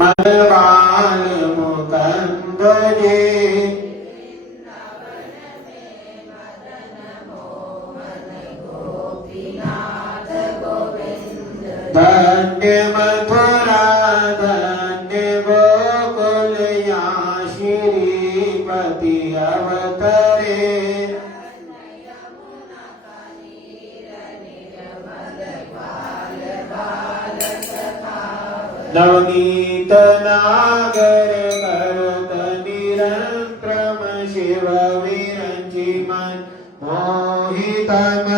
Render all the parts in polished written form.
मदबाल मुकंद जे धन्य मथुरा धन्य गोकुल या श्रीपति अवतरे नवनीत नागर करत निरंत्रम शिव विरंचि मन मोहितम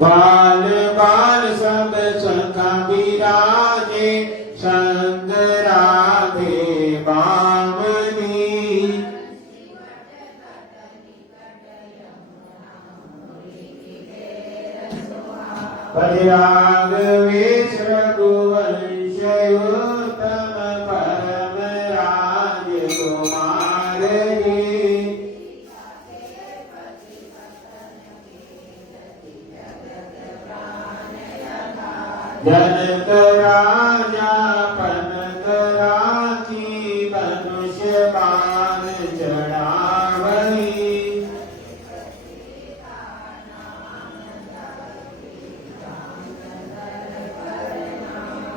बाल बाल सब सखा विराजे संग राधे बामनी परिराग वेश रघुवंश उत्तम परम राज कुमार जी जनक राजा पनक राखी धनुष बाण चढ़ावई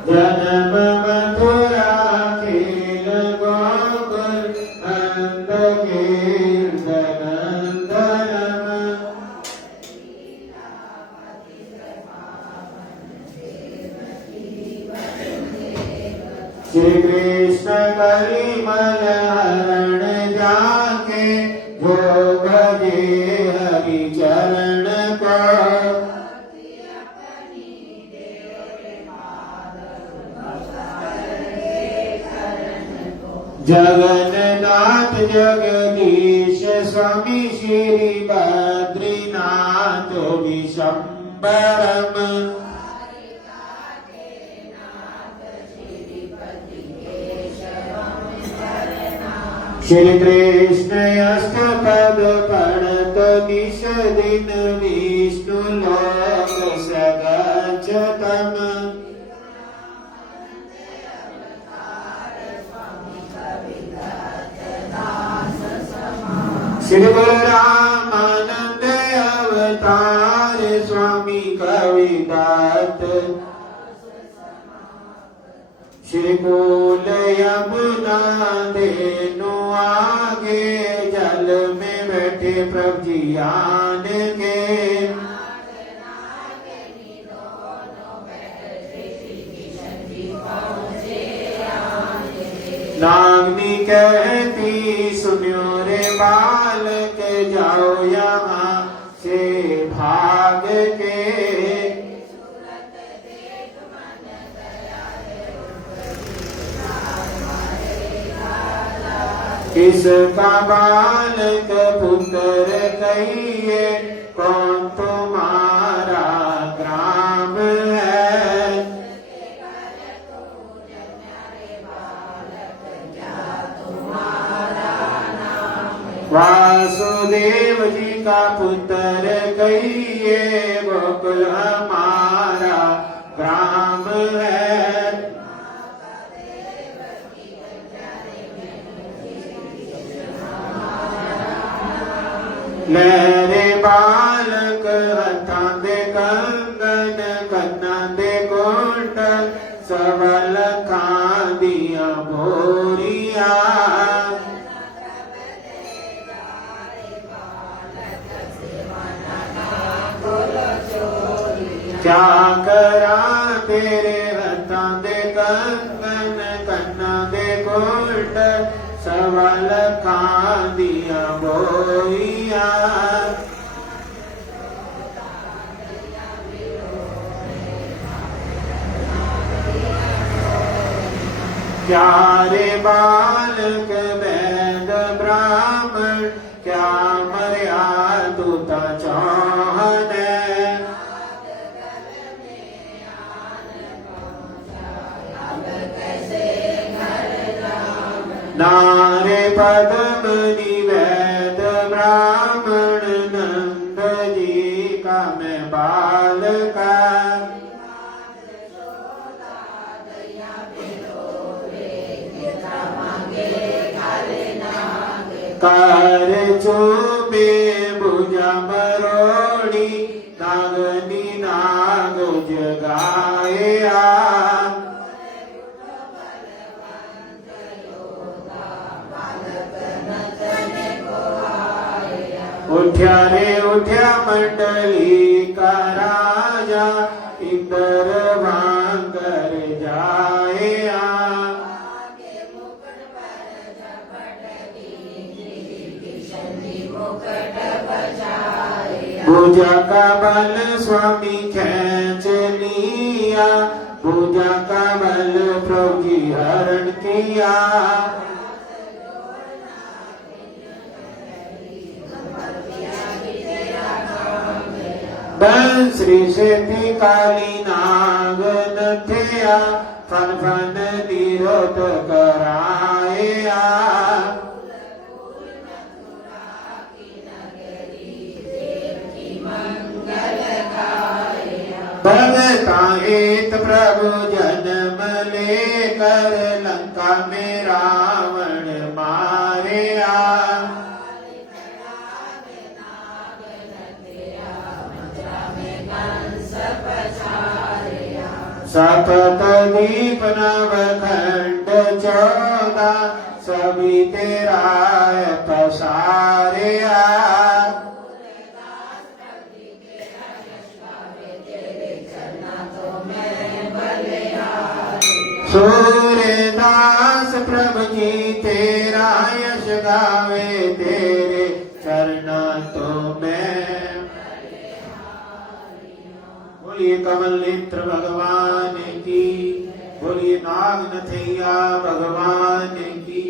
जन्म मथुरा खेल गोकुल नंद खेल नंदनम श्री कृष्ण कलिमल हरण जाके जो भजे हरि चरण को जगन्नाथ जगदीश स्वामी श्री बद्रीनाथ विशंबरम श्री कृष्ण अष्टपद पढ़त दिश दिन विष्णु लोक सगच्छतम श्री बलरामानंद अवतार स्वामी कविदात श्री कूल यमुना धेनु आगे जल में बैठे प्रभु जी आन के नागनी कहती सुनियो रे बालक जाओ यहाँ से भाग के किसका बालक पुत्र कहिए कौन तुम्हारा ग्राम है वासुदेव जी का पुत्र कहिए गोकुल हमारा ग्राम है लहरे बालक हथा दे कंगन कन्ना दे कुंडल सबल खादिया भोरिया क्या करा तेरे हथा दे कंगन कन्ना दे कुंडल सबल खादिया भोरिया क्या रे बालक वैद ब्राह्मण क्या मर्या तुता चाहन नारे पद्मनि वैद ब्राह्मण नंद जी का मैं बाल का कार चूमे भुजा मरोड़ी नागनी नाग जगाया उठ्या रे उठ्या मंडली का राजा इंदर भांगर जाया भुजा का बल स्वामी खेच लिया भुजा का बल प्रभु जी हरण किया बंसरी से थी काली नाग नथया फन फन निरोध कराया भगता हेत प्रभु जन्म लेकर लंका में रावण मारेया सपत दीप नव खंड 14 सभी तेरा पसारिया सूर्यदास प्रभु जी तेरा यश गावे तेरे चरणा तो मैं बोलिए कमल नेत्र भगवान की बोलिए नाग नथैया भगवान की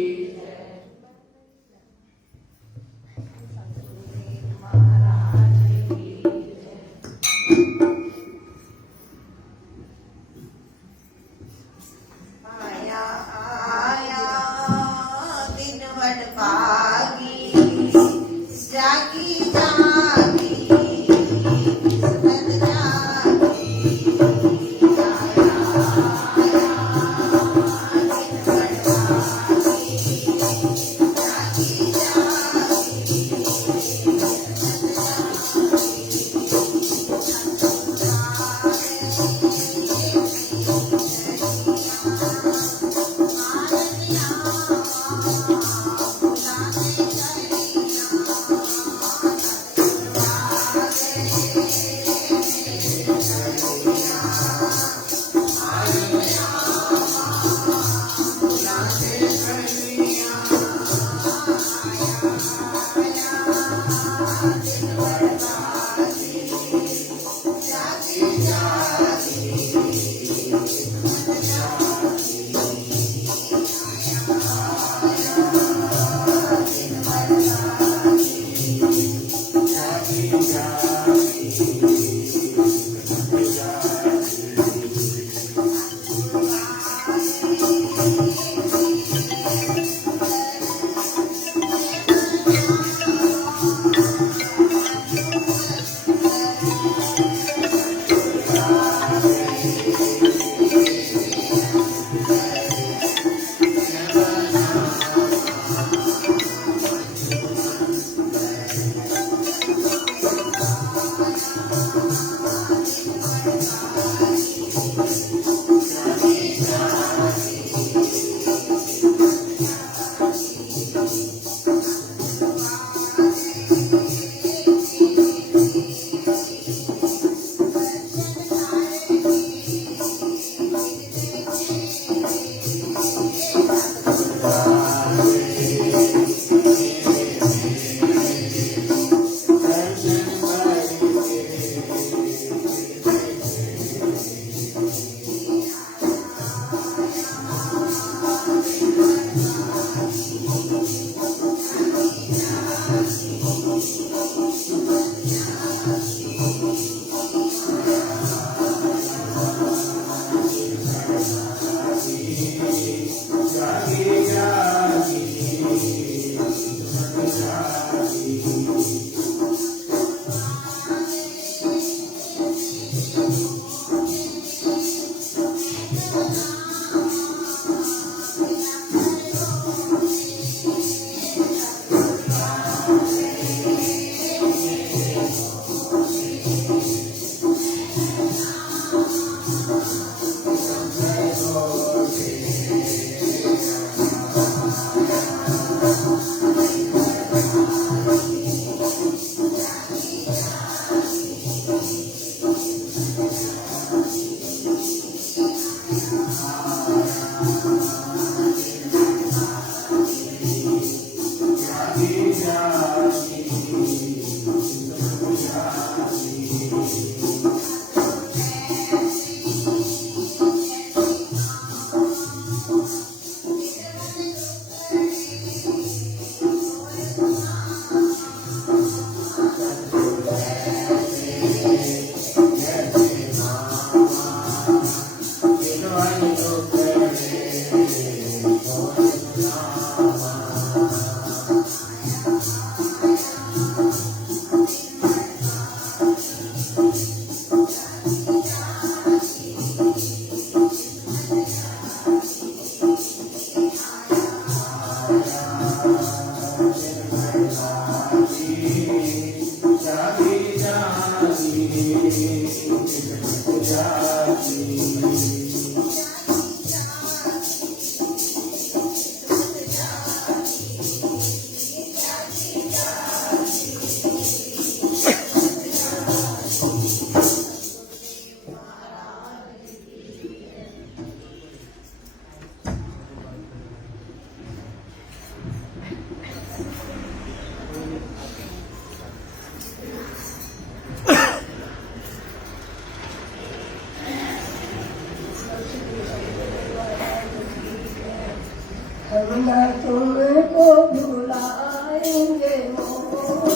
करुणा तुम्हें को भुलाएंगे मोहन,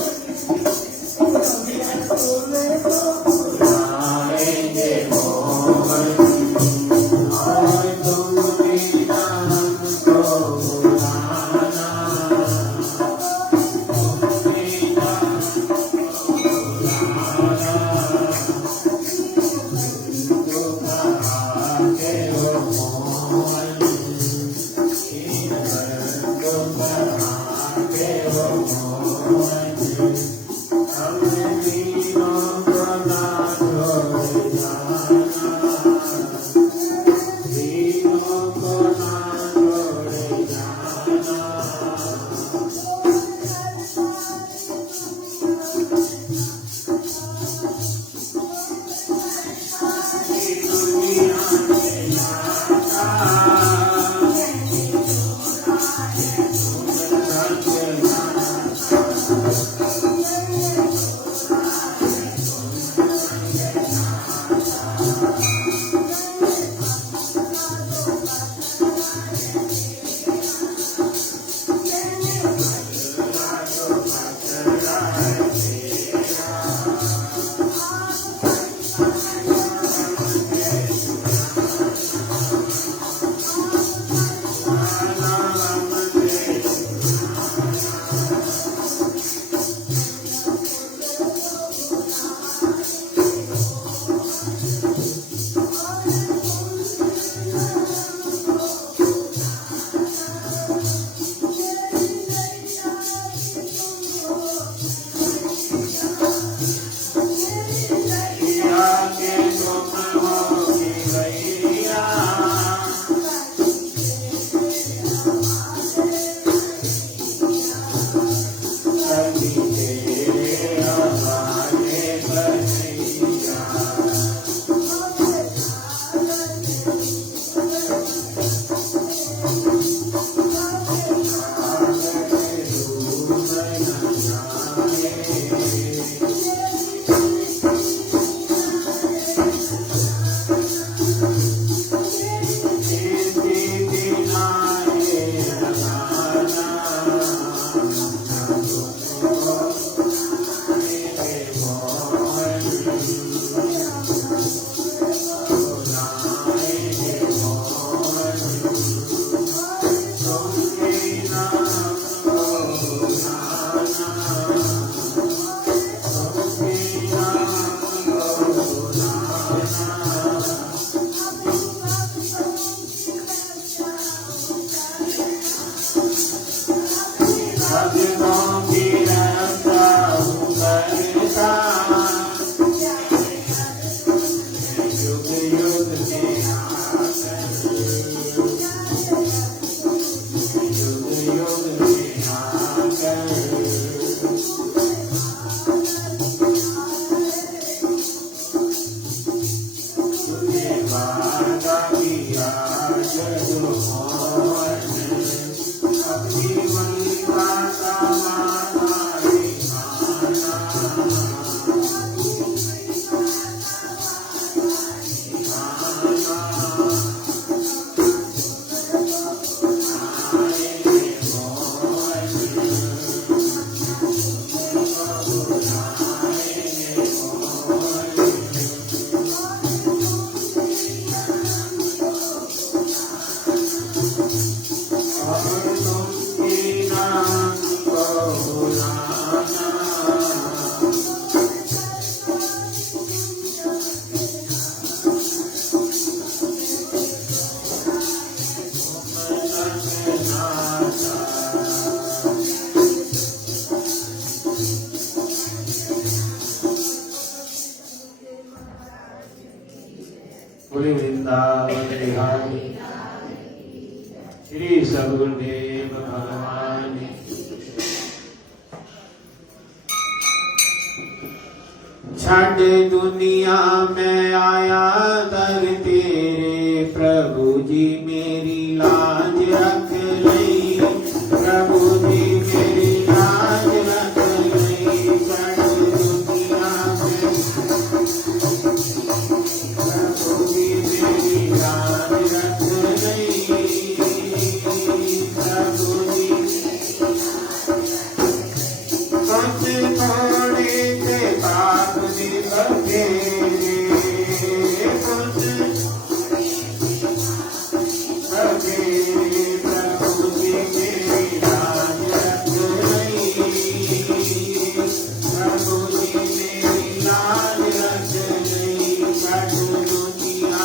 करुणा तुम्हें को आएंगे मोहन और तुम बिना हमको भुलाना बिना भुलाना तो कहा के हो मोहन तो कहा के हो मोहन हम तीनों को ना बोले वृंदावन बिहारी श्री सद्गुरुदेव भगवान। छड़ दुनिया में आया दर तेरे, प्रभु जी मेरी लाज रख लई, प्रभु जी मेरी लाज रख लई। छड़ दुनिया में प्रभु जी मेरी लाज रख लई, प्रभु जी कुछ थोड़े से पाप भी बखेरे, कुछ बखेरे, प्रभु जी मेरी लाज रख लई, प्रभु जी मेरी लाज रख लई। छड़ दुनिया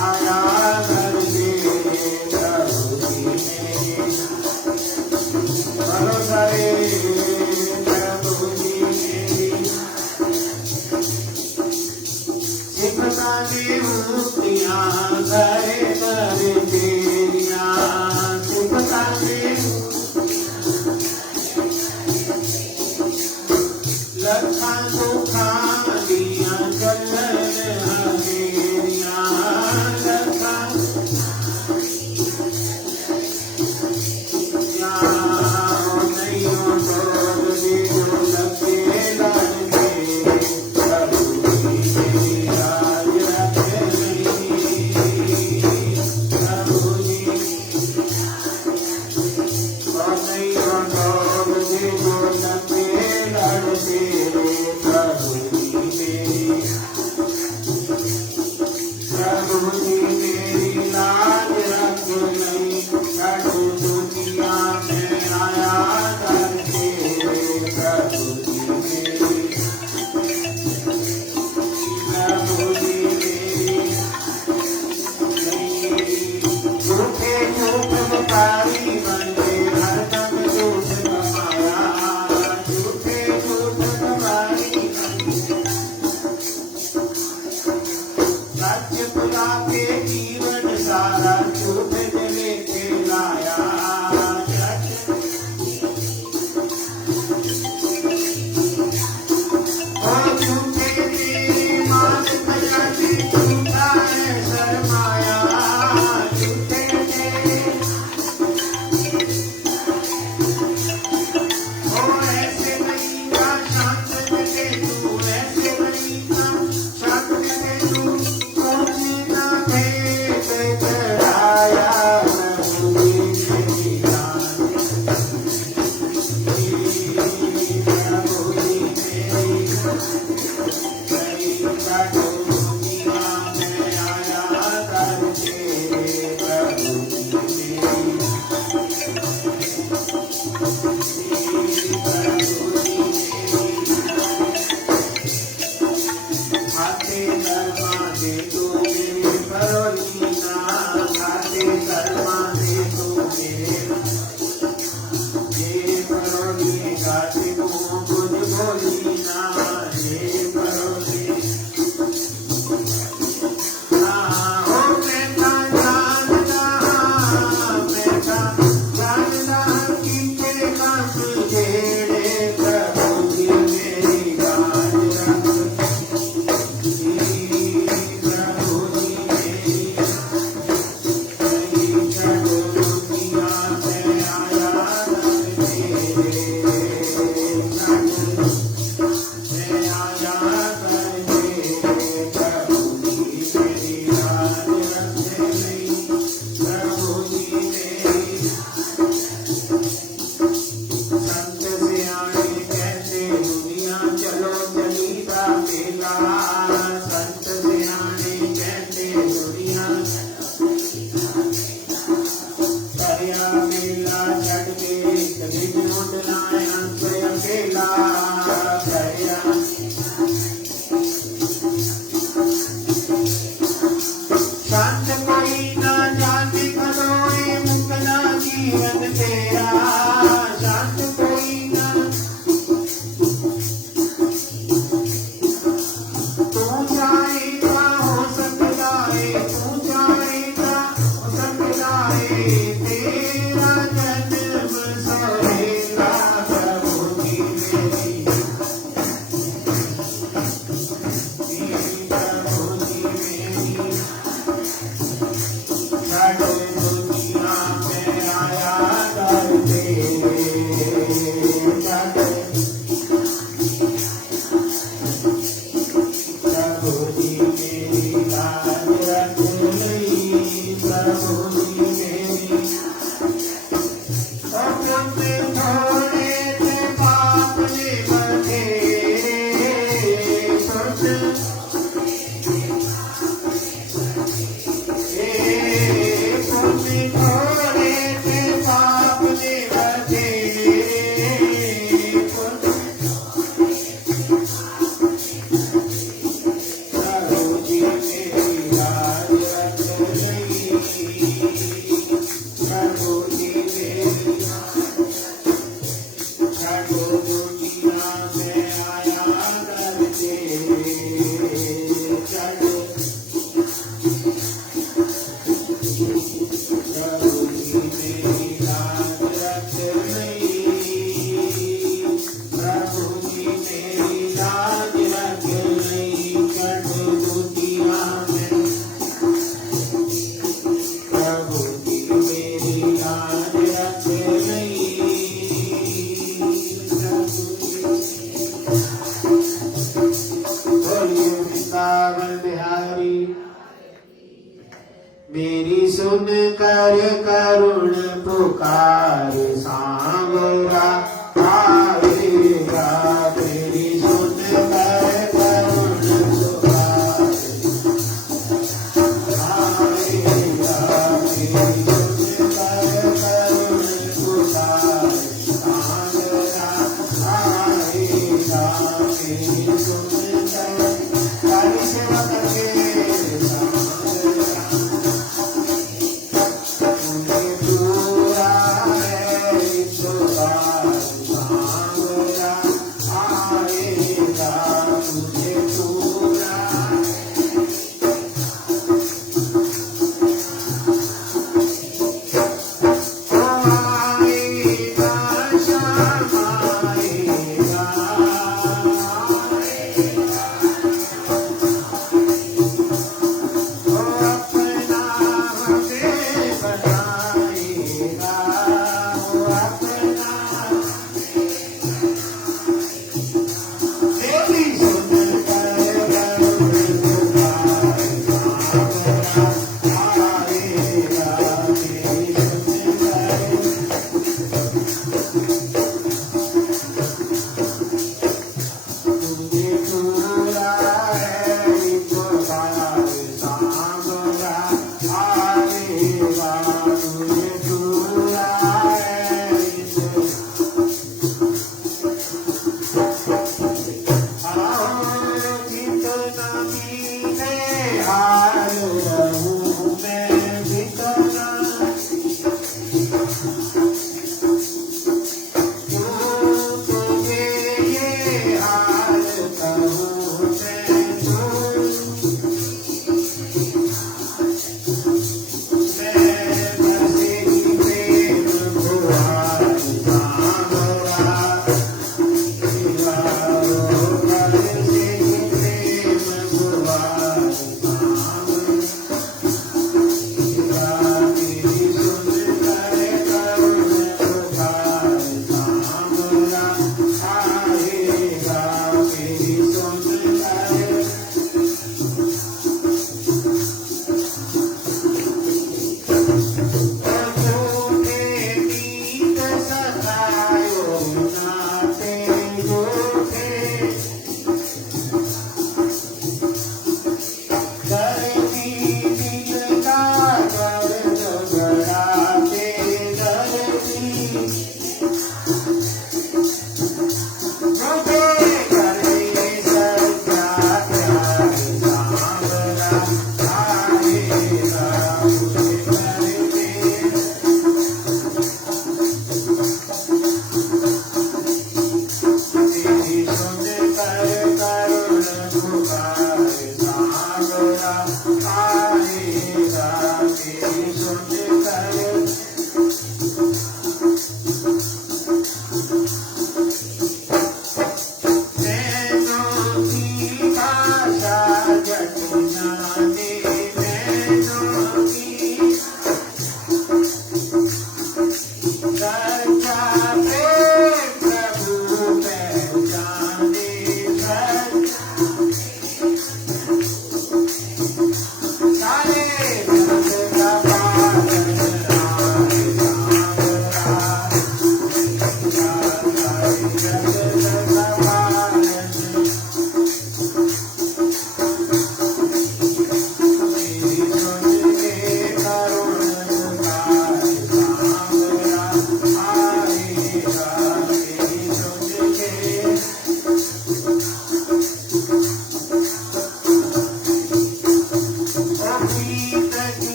आया घर तेरे, प्रभु जी मेरी भरोसा रे, प्रभु जी मेरी सिखता ने मुक्तियाँ घरे घरे तेरियाँ, सिखता ने लखा दुखा दिया चलन हमेरियाँ, लखा नहीं हो तो दियो लगे लगे, प्रभु जी मेरी लाज रख लई, प्रभु जी नहीं हो तो दियो लगे लगे, प्रभु जी मेरी, प्रभु जी मेरी लाज रख लई। छड़ दुनिया में आया दर तेरे, प्रभु जी मेरी, प्रभु जी मेरी झूठे झूठ व्यापारी बने, हरदम झूठ कमाया, झूठे झूठ व्यापारी सच भुला के जीवन सारा झूठ जले के लाया, और झूठे ने मान भजा के झूठा है शर्माया, झूठे ने ओ ऐसे नहीं का शांत मिले तू, ऐसे नहीं का शांत मिले तू, कुछ ना भेद चढ़ाया, प्रभु जी मेरी लाज, प्रभु जी मेरी छड़ दुनिया में आया दर तेरे, प्रभु जी मेरी, प्रभु जी मेरी खाते कर्मा दे तू मेरे परोलीना, खाते कर्मा दे तू मेरे ये परोली गाते तू कुछ बोलीना, ये परोली हो मैं का जानना, मैं का जानना कितने का तुझे, प्रभु जी मेरी लाज रख लई, प्रभु जी मेरी, छड़ दुनिया में आया दर तेरे, छड़ में आया दर तेरे, प्रभु जी मेरी लाज रख लई, प्रभु जी मेरी संत सियाने कहते दुनिया चलो चलीदा मेला, संत सियाने कहते दुनिया दरिया मेला छड़ के कभी नोट लाया कोई अकेला, दरिया शांत कोई ना जाने खलोए मुकला जीवन तेरा, शांत कोई ना मेरी सुन कर करुण पुकार सांवरा आएगा। मेरी सुन कर करुण पुकार आएगा। मेरी सुन कर करुण पुकार सांवरा आएगा। मेरी सुन कर काली सेवा करके पूरा है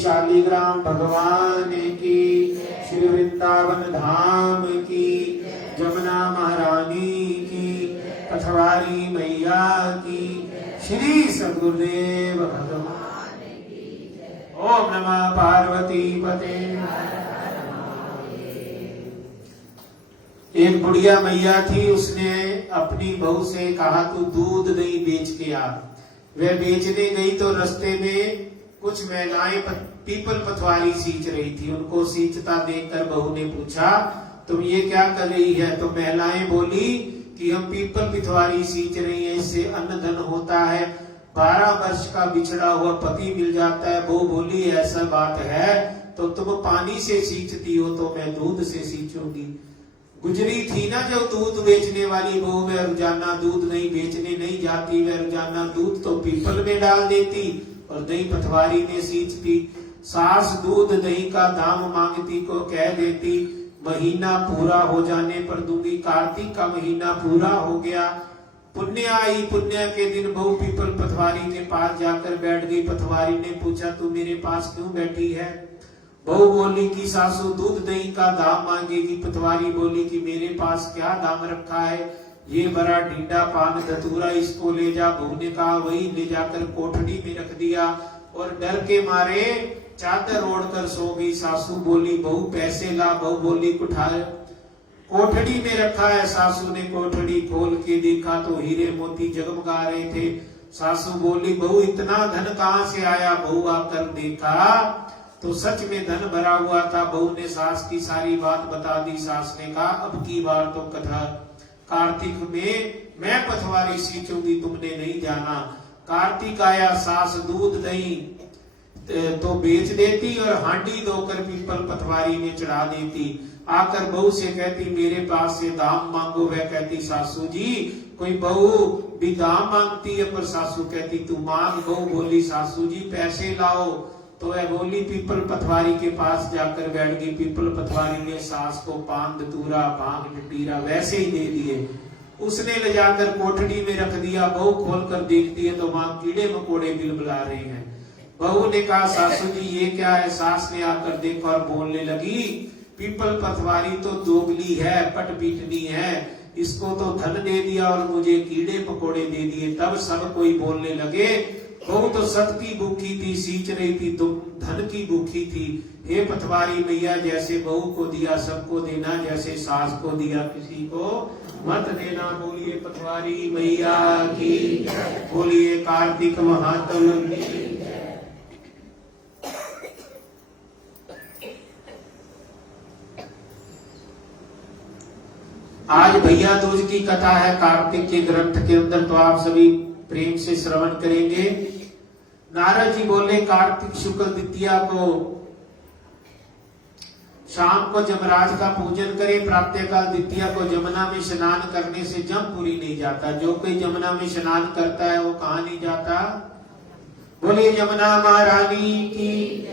शालिग्राम भगवान की, श्री वृंदावन धाम की, जमुना महारानी की, पथवारी मैया की, श्री सद्गुरुदेव भगवान की। ओम नमः पार्वती पते। एक बुढ़िया मैया थी, उसने अपनी बहू से कहा तू दूध दही बेच के आ। वह बेचने गई तो रास्ते में कुछ महिलाएं पीपल पथवारी सींच रही थी। उनको सींचता देखकर बहू ने पूछा तुम ये क्या कर रही है? तो महिलाएं बोली कि हम पीपल पथवारी सींच रही हैं, इससे अन्न धन होता है, 12 वर्ष का बिछड़ा हुआ पति मिल जाता है। बहू बोली ऐसा बात है तो तुम पानी से सींचती हो तो मैं दूध से सींचूंगी। गुजरी थी ना जो दूध बेचने वाली बहू, वह रोजाना दूध नहीं बेचने नहीं जाती, वह रोजाना दूध तो पीपल में डाल देती और दही पथवारी में सींचती। सास दूध दही का दाम मांगती को कह देती महीना पूरा हो जाने पर दूंगी। कार्तिक का महीना पूरा हो गया, पुण्य आई, पुण्य के दिन बहू पीपल पथवारी के पास जाकर बैठ गई। पथवारी ने पूछा तू मेरे पास क्यों बैठी है? बहू बोली कि सासू दूध दही का दाम मांगेगी। पटवारी बोली कि मेरे पास क्या दाम रखा है? ये बड़ा ढींडा पान धतूरा, इसको ले जा। बहू ने कहा वही ले जाकर कोठड़ी में रख दिया और डर के मारे चादर ओढ़कर सो गई। सासू बोली बहू पैसे ला। बहू बोली कुठार कोठड़ी में रखा है। सासू ने कोठड़ी खोल के देखा तो हीरे मोती जगमगा रहे थे। सासू बोली बहू इतना धन कहाँ से आया? बहू आकर देखा तो सच में धन भरा हुआ था। बहू ने सास की सारी बात बता दी। सास ने कहा अब की बार तो कथा कार्तिक में मैं पथवारी सींचूंगी, तुमने नहीं जाना। कार्तिक आया, सास दूध दही तो बेच देती और हांडी धोकर पीपल पथवारी में चढ़ा देती। आकर बहू से कहती मेरे पास से दाम मांगो। वह कहती सासू जी कोई बहू भी दाम मांगती है, पर सासू कहती तू मांग। बहू बोली सासू जी पैसे लाओ। तो वह बोली पीपल पथवारी के पास जाकर बैठ गई। पीपल पथवारी ने सास को पान धतूरा भांग टीरा वैसे ही दे दिए। उसने ले जाकर कोठड़ी में रख दिया। बहू खोल कर देखती है तो वहां कीड़े मकोड़े बिलबिला रहे हैं। बहू ने कहा सासू जी ये क्या है? सास ने आकर देखा और बोलने लगी पीपल पथवारी तो दोगली है, पट पीटनी है, इसको तो धन दे दिया और मुझे कीड़े मकोड़े दे दिए। तब सब कोई बोलने लगे बहू तो सत की भूखी थी, सींच रही थी, तुम धन की भूखी थी। हे पथवारी मैया जैसे बहू को दिया सबको देना, जैसे सास को दिया किसी को मत देना। बोलिए पथवारी मैया की, बोलिए कार्तिक महात्म की। आज भैया दूज की कथा है कार्तिक के ग्रंथ के अंदर, तो आप सभी प्रेम से श्रवण करेंगे। नारद जी बोले कार्तिक शुक्ल द्वितीया को शाम को जमराज का पूजन करे, प्रातःकाल द्वितीया को जमुना में स्नान करने से जमपुरी नहीं जाता। जो कोई जमुना में स्नान करता है वो कहाँ नहीं जाता? बोले जमुना महारानी की।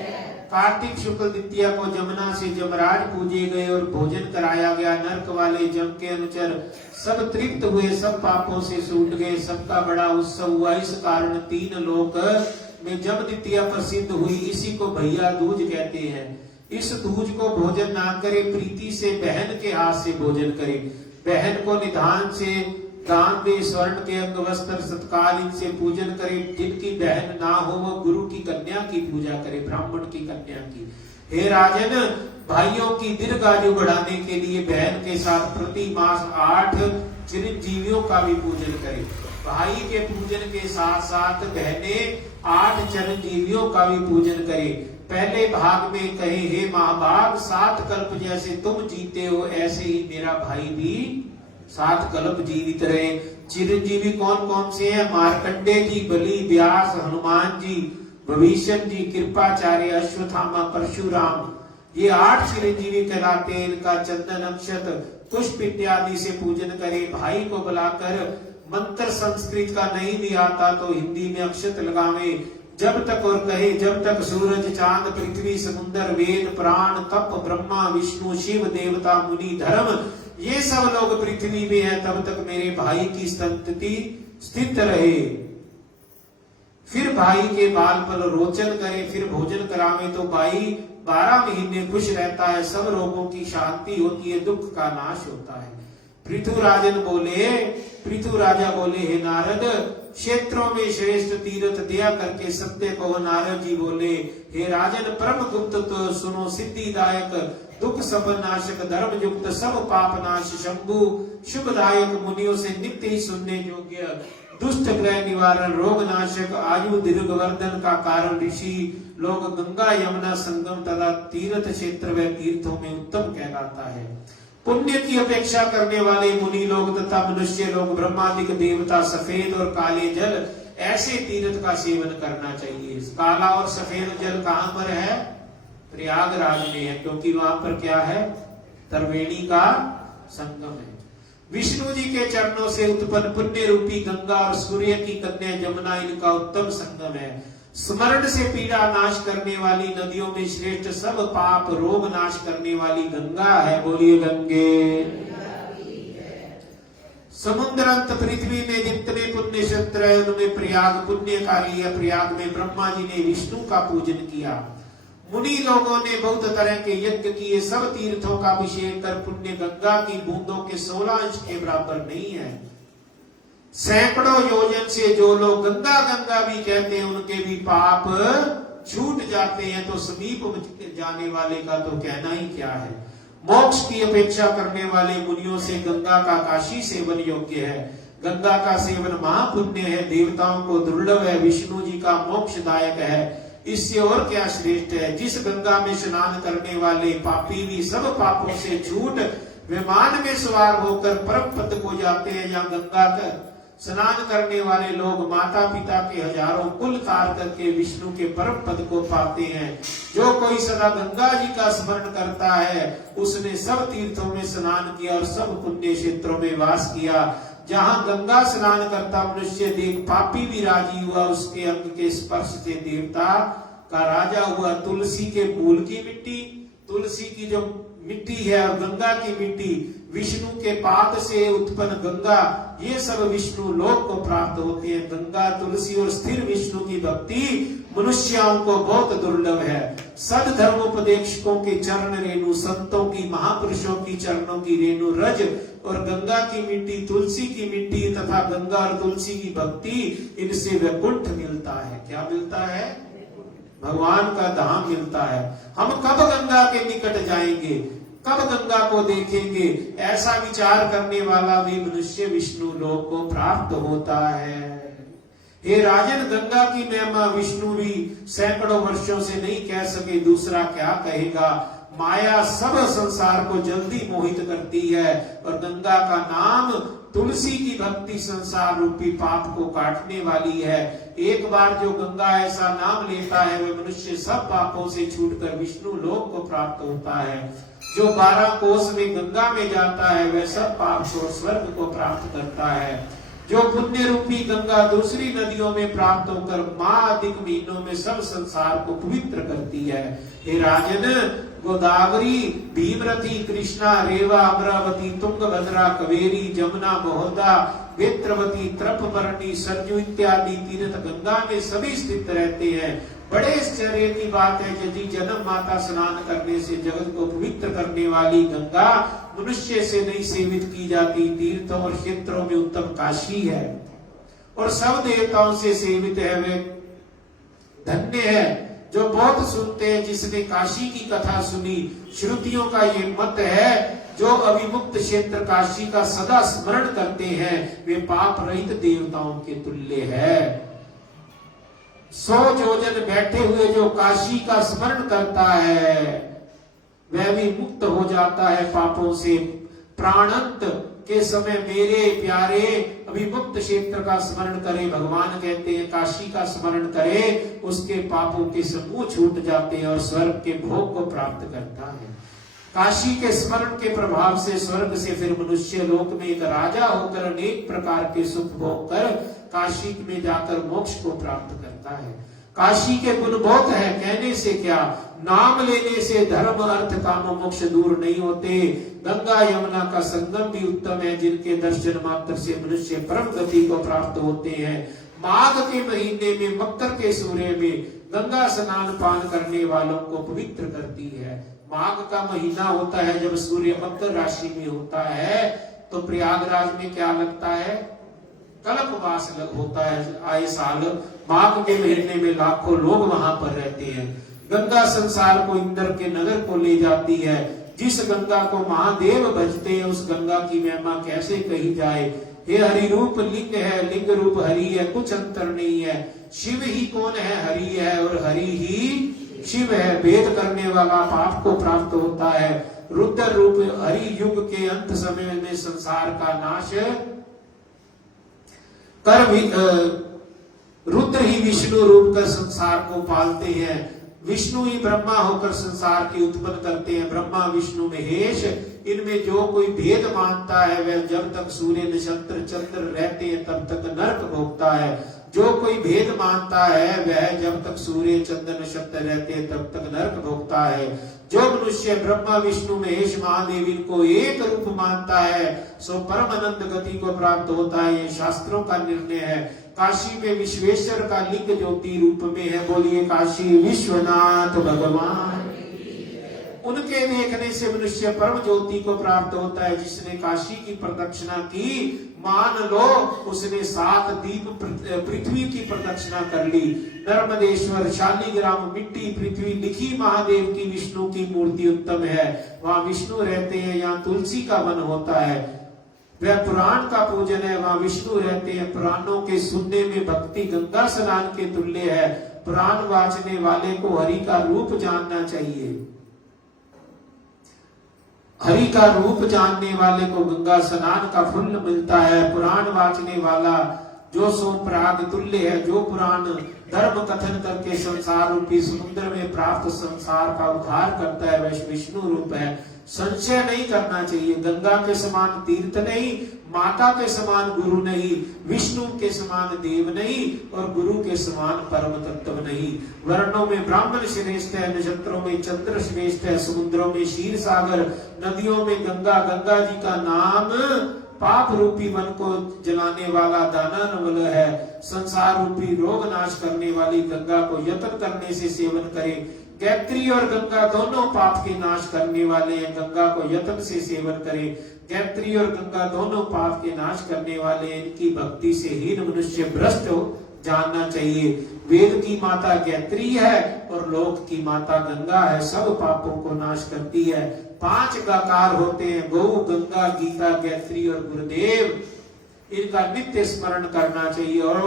कार्तिक शुक्ल द्वितीया को जमुना से जमराज पूजे गए और भोजन कराया गया। नरक वाले जम के अनुचर सब तृप्त हुए, सब पापों से छूट गए, सबका बड़ा उत्सव हुआ। इस कारण 3 लोक में जम द्वितीया प्रसिद्ध हुई। इसी को भैया दूज कहते हैं। इस दूज को भोजन ना करे, प्रीति से बहन के हाथ से भोजन करे। बहन को निधान से दान दे, स्वर्ण के अंग वस्त्र सत्कार इनसे पूजन करे। जिनकी बहन ना हो वो गुरु की कन्या की पूजा करे, ब्राह्मण की कन्या की। हे राजन, भाइयों की दीर्घायु बढ़ाने के लिए बहन के साथ प्रति मास 8 चिरंजीवियों का भी पूजन करे। भाई के पूजन के साथ साथ बहनें 8 चिरंजीवियों का भी पूजन करे। पहले भाग में कहे हे महाभाग, 7 कल्प जैसे तुम जीते हो ऐसे ही मेरा भाई भी 7 कल्प जीवित रहे। चिरंजीवी कौन कौन से हैं? मार्कंडे जी, बलि, व्यास, हनुमान जी, भविष्यन जी, कृपाचार्य, अश्वत्थामा, परशुराम, ये 8 चिरंजीवी कहलाते हैं। इनका चंदन, अक्षत, पुष्प इत्यादि से पूजन करे। भाई को बुलाकर मंत्र संस्कृत का नहीं भी आता तो हिंदी में अक्षत लगावे। जब तक और कहे जब तक सूरज, चांद, पृथ्वी, समुद्र, वेद, प्राण, तप, ब्रह्मा, विष्णु, शिव, देवता, मुनि, धर्म ये सब लोग पृथ्वी में है तब तक मेरे भाई की संतति स्थित रहे। फिर भाई के बाल पर रोचन करे, फिर भोजन करावे तो भाई 12 महीने खुश रहता है, सब रोगों की शांति होती है, दुख का नाश होता है। पृथु राजा बोले हे नारद, क्षेत्रों में श्रेष्ठ तीर्थ दिया करके सत्य कहो। नारद जी बोले हे राजन, परम गुप्त तो सुनो, सिद्धिदायक दुख सब नाशक, धर्म युक्त सब पाप नाश, शंभु शुभदायक, मुनियों से नित्य ही सुनने योग्य, दुष्ट ग्रह निवारण, रोग नाशक, आयु दीर्घ वर्धन का कारण, ऋषि लोग गंगा यमुना संगम तथा तीर्थ क्षेत्र व तीर्थों में उत्तम कहलाता है। पुण्य की अपेक्षा करने वाले मुनि लोग तथा मनुष्य लोग, ब्रह्मादिक देवता, सफेद और काले जल ऐसे तीर्थ का सेवन करना चाहिए। काला और सफेद जल कहाँ पर है? प्रयागराज में है, क्योंकि वहां पर क्या है? त्रिवेणी का संगम है। विष्णु जी के चरणों से उत्पन्न पुण्य रूपी गंगा और सूर्य की कन्या जमुना इनका उत्तम संगम है। स्मरण से पीड़ा नाश करने वाली नदियों में श्रेष्ठ सब पाप रोग नाश करने वाली गंगा है। बोलिए गंगे। समुद्रांत पृथ्वी में जितने पुण्य क्षेत्र है उनमें प्रयाग पुण्यकारी है। प्रयाग में ब्रह्मा जी ने विष्णु का पूजन किया, मुनि लोगों ने बहुत तरह के यज्ञ किए, सब तीर्थों का अभिषेक कर पुण्य गंगा की बूंदों के 16 अंश के बराबर नहीं है। सैकड़ों योजन से जो लोग गंगा गंगा भी कहते हैं उनके भी पाप छूट जाते हैं, तो समीप जाने वाले का तो कहना ही क्या है। मोक्ष की अपेक्षा करने वाले मुनियों से गंगा का काशी सेवन योग्य है। गंगा का सेवन महापुण्य है, देवताओं को दुर्लभ है, विष्णु जी का मोक्षदायक है। इससे और क्या श्रेष्ठ है। जिस गंगा में स्नान करने वाले पापी भी सब पापों से छूट विमान में सवार होकर परम पद को जाते हैं। यहाँ गंगा का स्नान करने वाले लोग माता पिता के हजारों कुल तार करके विष्णु के परम पद को पाते हैं। जो कोई सदा गंगा जी का स्मरण करता है उसने सब तीर्थों में स्नान किया और सब पुण्य क्षेत्रों में वास किया। जहाँ गंगा स्नान करता मनुष्य देख पापी भी राजी हुआ, उसके अंग के स्पर्श से देवता का राजा हुआ। तुलसी के मूल की मिट्टी, तुलसी की जो मिट्टी है और गंगा की मिट्टी, विष्णु के पाद से उत्पन्न गंगा, ये सब विष्णु लोक को प्राप्त होती है। गंगा, तुलसी और स्थिर विष्णु की भक्ति मनुष्यों को बहुत दुर्लभ है। सद धर्म उपदेशकों के चरण रेणु, संतों की महापुरुषों की चरणों की रेणु रज और गंगा की मिट्टी, तुलसी की मिट्टी तथा गंगा और तुलसी की भक्ति, इनसे वैकुंठ मिलता है। क्या मिलता है? भगवान का धाम मिलता है। हम कब गंगा के निकट जाएंगे, कब गंगा को देखेंगे, ऐसा विचार करने वाला भी मनुष्य विष्णु लोक को प्राप्त होता है। हे राजन, गंगा की महिमा विष्णु भी सैकड़ों वर्षों से नहीं कह सके, दूसरा क्या कहेगा। माया सब संसार को जल्दी मोहित करती है और गंगा का नाम, तुलसी की भक्ति संसार रूपी पाप को काटने वाली है। एक बार जो गंगा ऐसा नाम लेता है वह मनुष्य सब पापों से छूटकर विष्णु लोक को प्राप्त होता है। जो 12 कोस में गंगा में जाता है वह सब पाप को स्वर्ग को प्राप्त करता है। जो पुण्य रूपी गंगा दूसरी नदियों में प्राप्त होकर माह अधिक महीनों में सब संसार को पवित्र करती है। हे राजन, गोदावरी, भीमरथी, कृष्णा, रेवा, अमरावती, तुंगभद्रा, कावेरी, जमुना, महोदा, वेत्रवती, त्रपमरणी, सरजू इत्यादि तीर्थ गंगा में सभी स्थित रहते हैं। बड़े आश्चर्य की बात है, यदि जन्म माता स्नान करने से जगत को पवित्र करने वाली गंगा मनुष्य से नहीं सेवित की जाती, तीर्थों और क्षेत्रों में उत्तम काशी है और सब देवताओं से सेवित है। वे धन्य है जो बहुत सुनते हैं। जिसने काशी की कथा सुनी, श्रुतियों का ये मत है, जो अभिमुक्त क्षेत्र काशी का सदा स्मरण करते हैं वे पाप रहित देवताओं के तुल्य है। 100 योजन बैठे हुए जो काशी का स्मरण करता है वह भी मुक्त हो जाता है पापों से। प्राणंत के समय मेरे प्यारे अभिमुक्त क्षेत्र का स्मरण करे। भगवान कहते हैं काशी का स्मरण करे, उसके पापों के समूह छूट जाते हैं और स्वर्ग के भोग को प्राप्त करता है। काशी के स्मरण के प्रभाव से स्वर्ग से फिर मनुष्य लोक में एक राजा होकर अनेक प्रकार के सुख भोग कर काशी में जाकर मोक्ष को प्राप्त करता है। काशी के गुण बहुत है, कहने से क्या। नाम लेने से धर्म अर्थ काम मोक्ष दूर नहीं होते। गंगा यमुना का संगम भी उत्तम है, जिनके दर्शन मात्र से मनुष्य परम गति को प्राप्त होते हैं। माघ के महीने में मकर के सूर्य में गंगा स्नान पान करने वालों को पवित्र करती है। माघ का महीना होता है जब सूर्य मकर राशि में होता है, तो प्रयागराज में क्या लगता है, कल्पवास होता है आए साल। माघ के महीने में लाखों लोग वहां पर रहते हैं। गंगा संसार को इंद्र के नगर को ले जाती है। जिस गंगा को महादेव भजते हैं उस गंगा की महिमा कैसे कही जाए। ये हरि रूप लिंग है, लिंग रूप हरि है, कुछ अंतर नहीं है। शिव ही कौन है, हरि है, और हरि ही शिव है। भेद करने वाला पाप को प्राप्त होता है। रुद्र रूप हरि युग के अंत समय में संसार का नाश कर रुद्र ही विष्णु रूप कर संसार को पालते हैं। विष्णु ही ब्रह्मा होकर संसार की उत्पन्न करते हैं। ब्रह्मा विष्णु महेश, इनमें जो कोई भेद मानता है वह जब तक सूर्य नक्षत्र चंद्र रहते हैं तब तक नरक भोगता है। जो कोई भेद मानता है वह जब तक सूर्य चंद्र नक्षत्र रहते हैं तब तक नरक भोगता है। जो मनुष्य ब्रह्मा विष्णु महेश महादेव इनको एक रूप मानता है सो परम अनंत गति को प्राप्त होता है। ये शास्त्रों का निर्णय है। काशी में विश्वेश्वर का लिंग ज्योति रूप में है। बोलिए काशी विश्वनाथ भगवान। उनके देखने से मनुष्य परम ज्योति को प्राप्त होता है। जिसने काशी की प्रदक्षिणा की, मान लो उसने 7 दीप पृथ्वी की प्रदक्षिणा कर ली। नर्मदेश्वर, शालिग्राम, मिट्टी, पृथ्वी लिखी महादेव की विष्णु की मूर्ति उत्तम है। वहां विष्णु रहते हैं। यहाँ तुलसी का वन होता है। वह पुराण का पूजन है। वहां विष्णु रहते हैं। पुराणों के सुनने में भक्ति गंगा स्नान के तुल्य है। पुराण वाचने वाले को हरि का रूप जानना चाहिए। हरि का रूप जानने वाले को गंगा स्नान का पुण्य मिलता है। पुराण वाचने वाला जो सो प्राग तुल्य है, जो पुराण धर्म कथन करके संसार रूपी समुद्र में प्राप्त संसार का उद्धार करता है, वह विष्णु रूप है। संशय नहीं करना चाहिए। गंगा के समान तीर्थ नहीं, माता के समान गुरु नहीं, विष्णु के समान देव नहीं, और गुरु के समान परम तत्व नहीं। वर्णों में ब्राह्मण श्रेष्ठ है, नक्षत्रों में चंद्र श्रेष्ठ है, समुद्रों में क्षीर सागर, नदियों में गंगा। गंगा जी का नाम पाप रूपी मन को जलाने वाला दानव है। संसार रूपी रोग नाश करने वाली गंगा को यत्न करने से सेवन करें। गायत्री और गंगा दोनों पाप के नाश करने वाले हैं। गंगा को यत्न से सेवन करें। गायत्री और गंगा दोनों पाप के नाश करने वाले हैं। इनकी भक्ति से हीन मनुष्य भ्रष्ट हो जानना चाहिए। वेद की माता गायत्री है और लोक की माता गंगा है। सब पापों को नाश करती है। 5 गाकार होते हैं, गौ, गंगा, गीता, गायत्री और गुरुदेव। इनका नित्य स्मरण करना चाहिए। और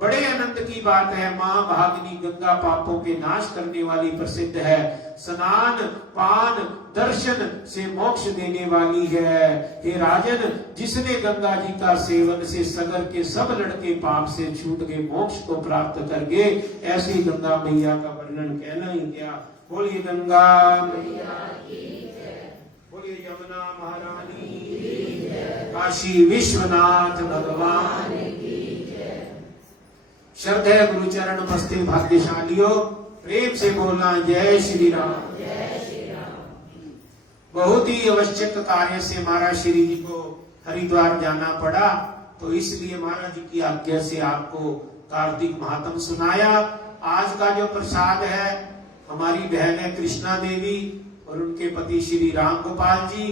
बड़े आनंद की बात है, मां भागिनी गंगा पापों के नाश करने वाली प्रसिद्ध है। स्नान, पान, दर्शन से मोक्ष देने वाली है। हे राजन, जिसने गंगा जी का सेवन से सगर के सब लड़के पाप से छूट के मोक्ष को प्राप्त कर गए। ऐसी गंगा मैया का वर्णन कहना ही क्या। बोलिए गंगा मैया की जय। बोलिए यमुना महारानी की जय। काशी विश्वनाथ भगवान की जय। श्रद्धेय गुरुचरण उपस्थित भाग्यशालियों, प्रेम से बोलना जय श्री राम। बहुत ही आवश्यक कार्य से महाराज श्री जी को हरिद्वार जाना पड़ा, तो इसलिए महाराज जी की आज्ञा से आपको कार्तिक महात्म सुनाया। आज का जो प्रसाद है, हमारी बहन है कृष्णा देवी और उनके पति श्री राम गोपाल जी,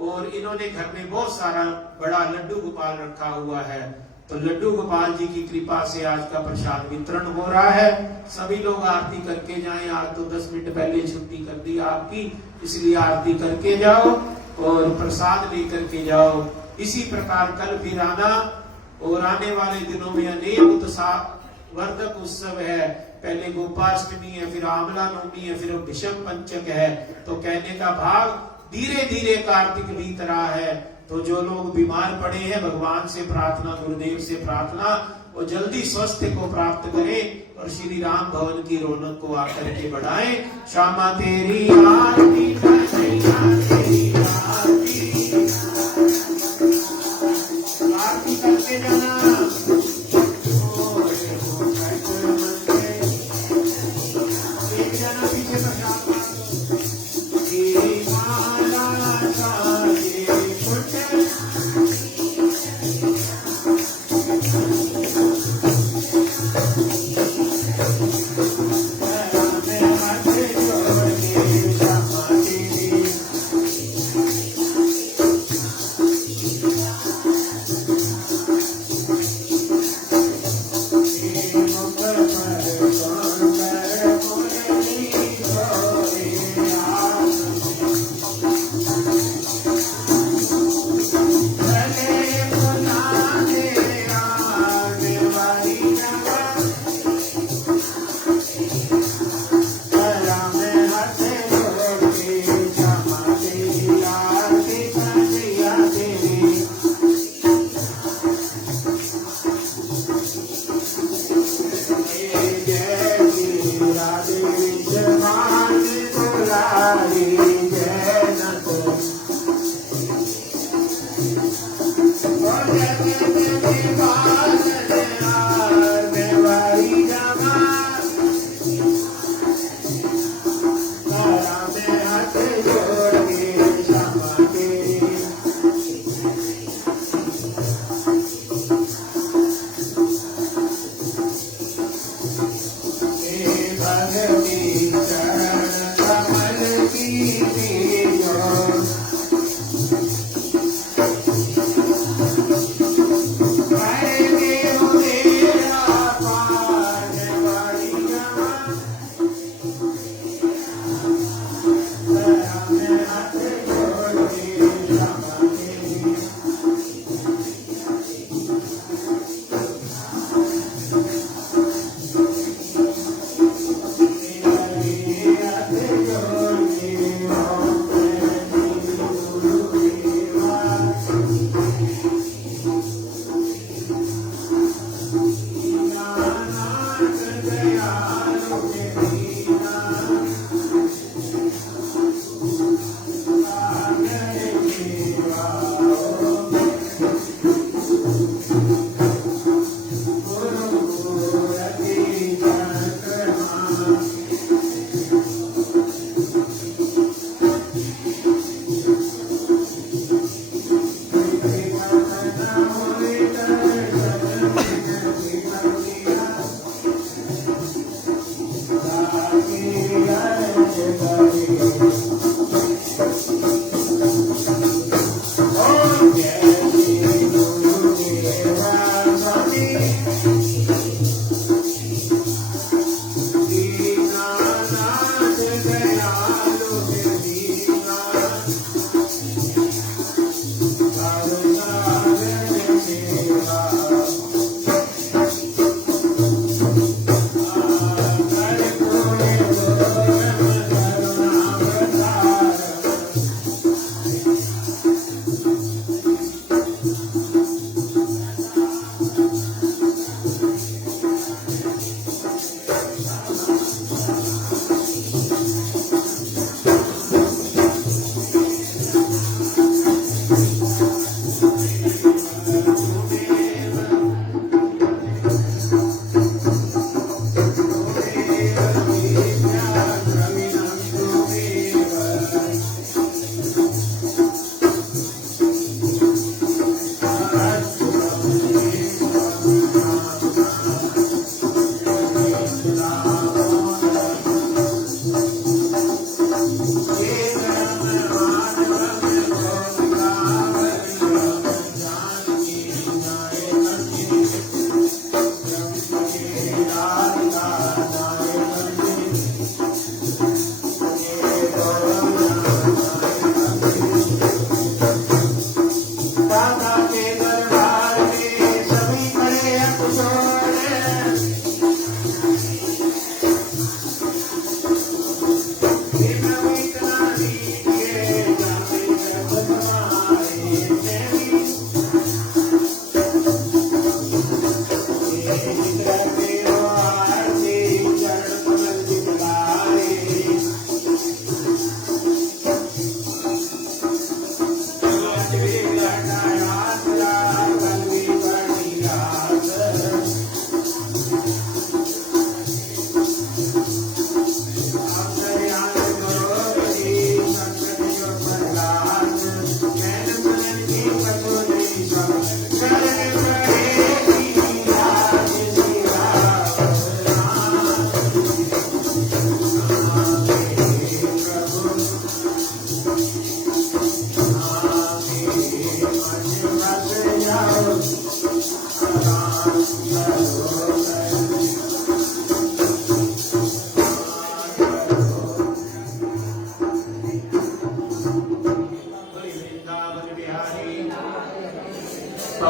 और इन्होंने घर में बहुत सारा बड़ा लड्डू गोपाल रखा हुआ है। तो लड्डू गोपाल जी की कृपा से आज का प्रसाद वितरण हो रहा है। सभी लोग आरती करके जाएं। आज तो 10 मिनट पहले छुट्टी कर दी आपकी, इसलिए आरती करके जाओ और प्रसाद लेकर के जाओ। इसी प्रकार कल फिर आना, और आने वाले दिनों में अनेक उत्साह वर्धक उत्सव है। पहले गोपाष्टमी है, फिर आमला नवमी है, फिर भीष्म पंचक है। तो कहने का भाव, धीरे धीरे कार्तिक बीत रहा है। तो जो लोग बीमार पड़े हैं, भगवान से प्रार्थना, गुरुदेव से प्रार्थना, वो जल्दी स्वास्थ्य को प्राप्त करें और श्री राम भवन की रौनक को आकर के बढ़ाएं। श्यामा तेरी आरती, तेरी आरती, आरती करके जाना। एक जाना पीछे प्रसाद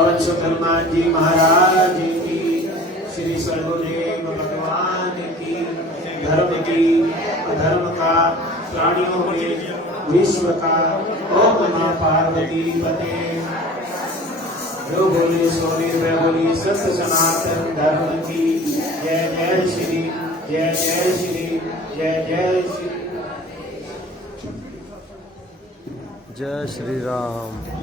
पवन सुत हनुमान जी महाराज की, श्री सर्वदेव भगवान की, धर्म की अधर्म का प्राणियों में विश्व का। ओम नमः पार्वती पते। जो बोली सोनी में बोली सत्य सनातन धर्म की जय जय श्री जय जय श्री जय जय श्री। जय श्री राम।